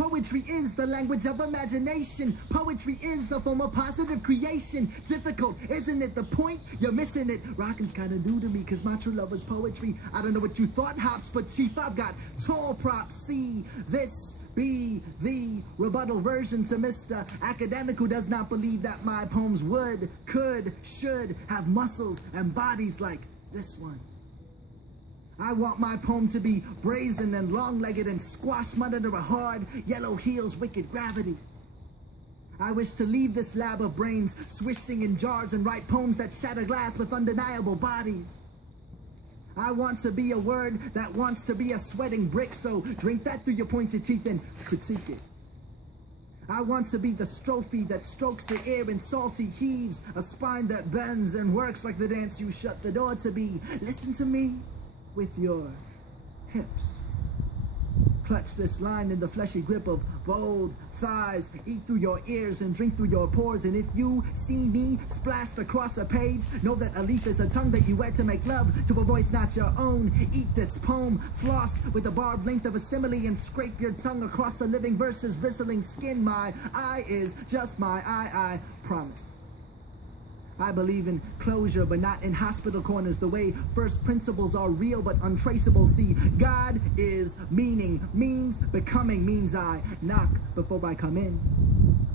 Poetry is the language of imagination. Poetry is a form of positive creation. Difficult, isn't it? The point? You're missing it. Rocking's kinda new to me, cause my true love is poetry. I don't know what you thought, Hops, but Chief, I've got tall props. See, this be the rebuttal version to Mr. Academic, who does not believe that my poems would, could, should have muscles and bodies like this one. I want my poem to be brazen and long-legged and squash mud under a hard yellow heel's wicked gravity. I wish to leave this lab of brains swishing in jars and write poems that shatter glass with undeniable bodies. I want to be a word that wants to be a sweating brick, so drink that through your pointed teeth and critique it. I want to be the strophe that strokes the air in salty heaves, a spine that bends and works like the dance you shut the door to be. Listen to me with your hips. Clutch this line in the fleshy grip of bold thighs. Eat through your ears and drink through your pores. And if you see me splashed across a page, know that a leaf is a tongue that you wet to make love to a voice not your own. Eat this poem, floss with the barbed length of a simile, and scrape your tongue across a living verse's bristling skin. My eye is just my eye, I promise. I believe in closure, but not in hospital corners. The way first principles are real but untraceable. See, God is meaning, means becoming, means I knock before I come in.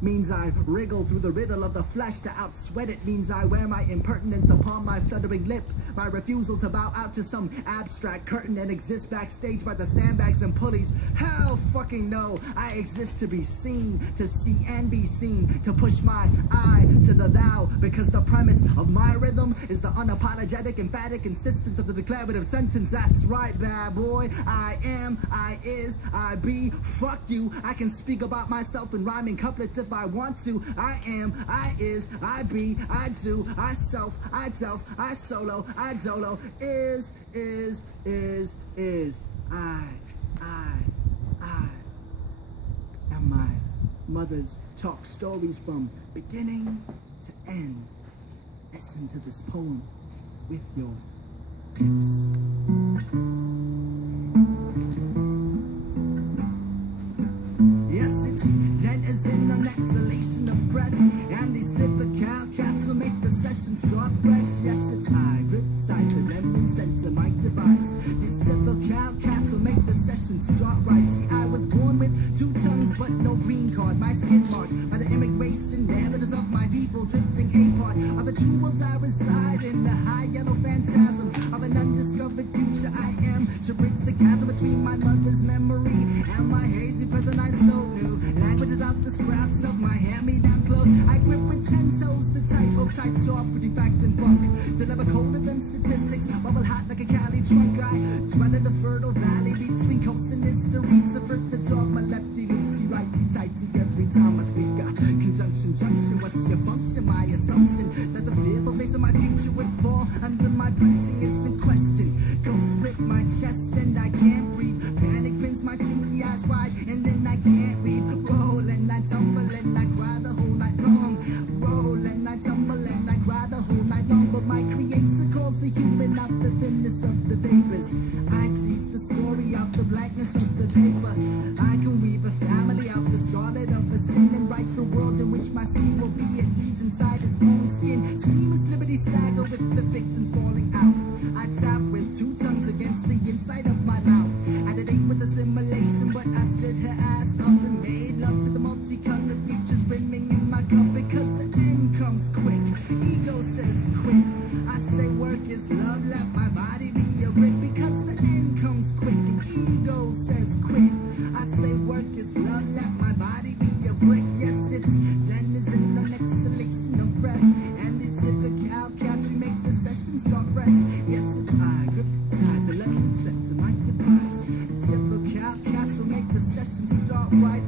Means I wriggle through the riddle of the flesh to outsweat it. Means I wear my impertinence upon my fluttering lip. My refusal to bow out to some abstract curtain and exist backstage by the sandbags and pulleys. Hell fucking no, I exist to be seen, to see and be seen, to push my I to the thou, because the premise of my rhythm is the unapologetic, emphatic insistence of the declarative sentence. That's right, bad boy. I am, I is, I be. Fuck you. I can speak about myself in rhyming couplets if I want to. I am, I is, I be, I do, I self, I delf, I solo, I dolo. Is, I. And my mother's talk stories from beginning to end. Listen to this poem with your hips. Yes, it's as in an exhalation of breath, and these typical caps will make the session start fresh. Yes, it's I, grip tight, the lemon center mic device. These typical caps will make the session start right. See, I was born with 2 tongues but no green card. My skin marked by the immigration evidence of my people drifting apart. Of the true worlds I reside in, the high yellow phantasm of an undiscovered future I am, to bridge the chasm between my mother's memory and my hazy present I so new. Languages out the scraps of my hand-me-down clothes. I grip with 10 toes, the tightrope tight soft with fact and funk. Deliver colder than statistics, bubble hot like a Cali trunk. I dwell in the fertile valley between coast and history. Subvert the talk, my lefty loosey, righty-tighty every time I speak. Conjunction, junction, what's your function? My assumption that the fearful face of my future would fall under my punching is in question. Ghost grip my chest and I can't breathe. Panic pins my chinky eyes wide and then I can't read. Roll and I tumble and I cry the whole night long. Roll and I tumble and I cry the whole night long. But my creator calls the human out the thinnest of the vapors. I tease the story out the blackness of the paper. I can weave a family out the scarlet of a sin and write the world in which my seed will be at ease inside his own skin. Seamless liberty stagger with the fictions falling out. I tap with 2 tongues against the inside of my mouth. At a date with assimilation, but I stood her ass up and made love to the multicolored features brimming in my cup, because the end comes quick. Ego says quit. I say work is love, let my body be a brick, because the end comes quick. And ego says quit. I say work is love, let my body be a brick. Yes, it's then is in an exhalation of breath, and these typical cats we make the session start fresh. Yes, it's I, grip tight, the lemon set to my device. Typical cats will make the session start right.